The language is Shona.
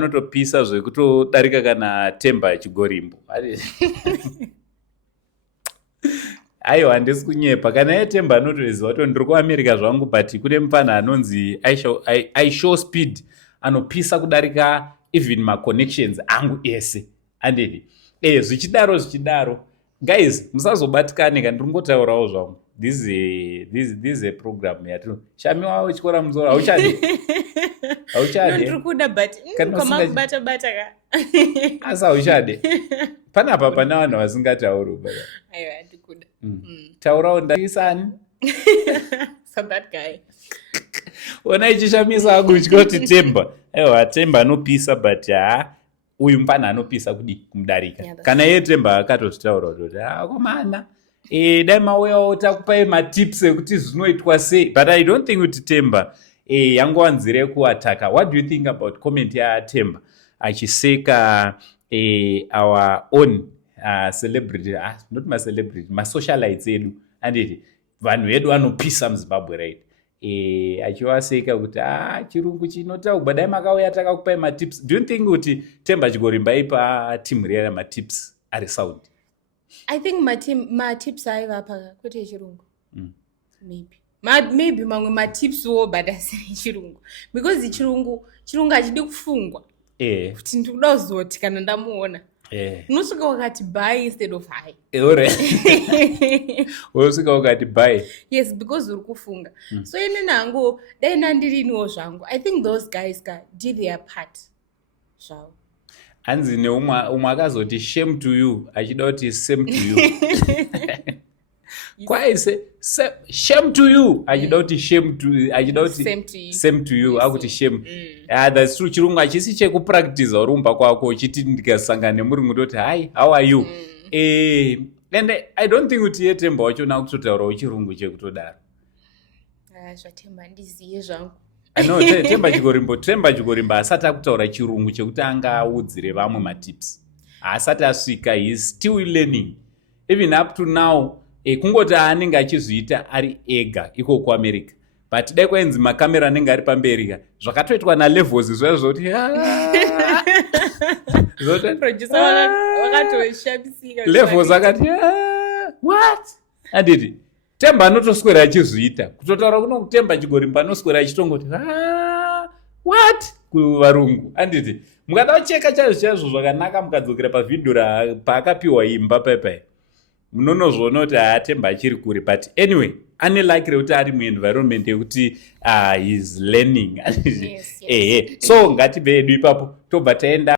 Anotopisa zvekutodarika kana Themba Chigorimbo. Aiwa handisi kunyepa. Kana Themba anotoziva kuti ndiri kuAmerica zvangu, but kune mufana anonzi I show speed anopisa kudarika even maconnections angu ese. Andini. Zvichidaro. Guys, musazobatikane kana ndiri ngotaurawo zvangu. This is a program yatino. Shami wawo chikora muzora auchadi. Ndikuda but kama bata ka. Asa auchadi. Panapa pana vanhu vasingatauri baba. Aiwa ndikuda. Taurawo ndisani. So that guy. Ona ichishamisa akutya kuti Themba. Aiwa Themba anopisa but uyu mupana anopisa kumudarika. Kana Themba akatozvitaura kuti komana. Dai mauyawo takupai matips ekuti zvinoitwa sei, but I don't think kuti Themba yangowanzire kuataka. What do you think about comment yaThemba achiseka our own celebrity, not my celebrity, my socialites edu, anditi vanhu vedu vanopisa muZimbabwe, right? Achiwaseka kuti chirungu chinotaugwa dai makauya takakupai matips. Do you think kuti Themba Chigorimbo aipa team rera matips ari sound? I think my tips aivapa kwete chirungu. Maybe mamwe ma tips wo but asiri chirungu, because chirungu achidi kufungwa. Kuti ndikuda kuzoti kana ndamuona. Unosvika wakati buy instead of hi. Unosvika wakati buy. Yes, because uri kufunga. So ine nangu dai nandiriniwo zvangu. I think those guys did their part. Zvavo. Hanzi neumwe akazoti shame to you achida kuti same to you. Kwaise shame to you achida kuti same to you akuti shame. That's true. Chirungu achisi chekupractice urumba kwako uchiti ndikasangana nemurungu ndoti hi, how are you? And I don't think kuti Themba wacho nakutotaura chirungu chekutodaro. ZvaThemba ndiziye zvangu. No, Themba Chigorimbo asati akutaura chirungu chekuti angaudzire vamwe matips. Asati asvika, he is still learning. Even up to now, kungoti anenge achizviita ari ega iko kuAmerica. But dai kwainzi makamera anenge ari pamberi zvakatoitwa na-levels izvo zvoti levels akati what? Anditi Themba anotoswera achizviita. Kutotaura kuno Themba Chigorimbo anoswera achitongoti what kuvarungu. Anditi mukada kucheka chaizvo zvakanaka mukadzokera pavhidhio paakapiwa imba paipai, munonozvoona kuti Themba achiri kure. But anyway, ane likely kuti ari muenvironment yekuti he is learning. Yes. So ngatibve edu ipapo tobva taenda